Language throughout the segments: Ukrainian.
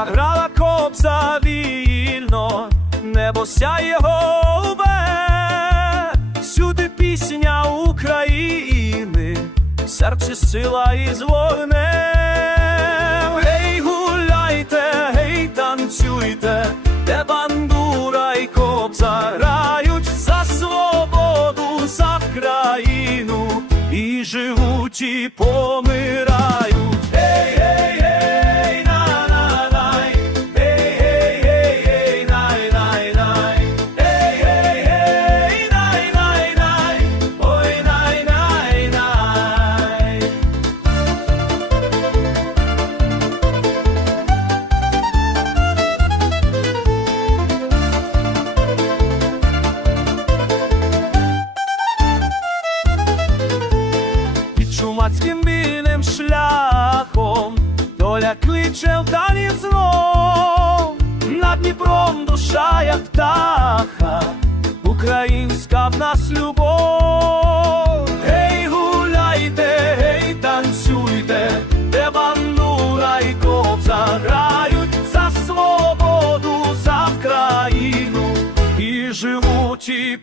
Заграла кобза вільно, небо сяє голубе, всюди пісня України, в серці сила із вогнем. Гей, гуляйте, гей, танцюйте, де бандура й кобза грають за свободу, за країну і живуть, і помирають. Як птаха, українська в нас любов. Гей, гуляйте, гей, танцюйте, де бандура і кобза грають за свободу, за країну і живуть, і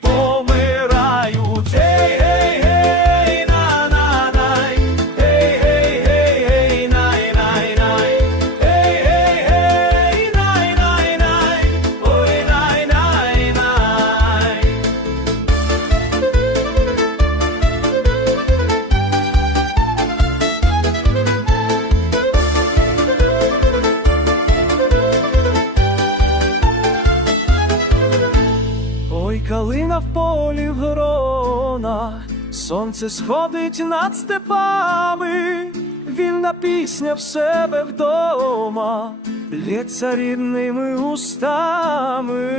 в полі в гронах, сонце сходить над степами, вільна пісня в себе вдома, лється рідними устами.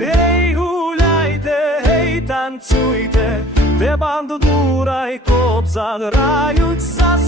Гей, гуляйте, гей, танцюйте, де банду дура й кобза грають за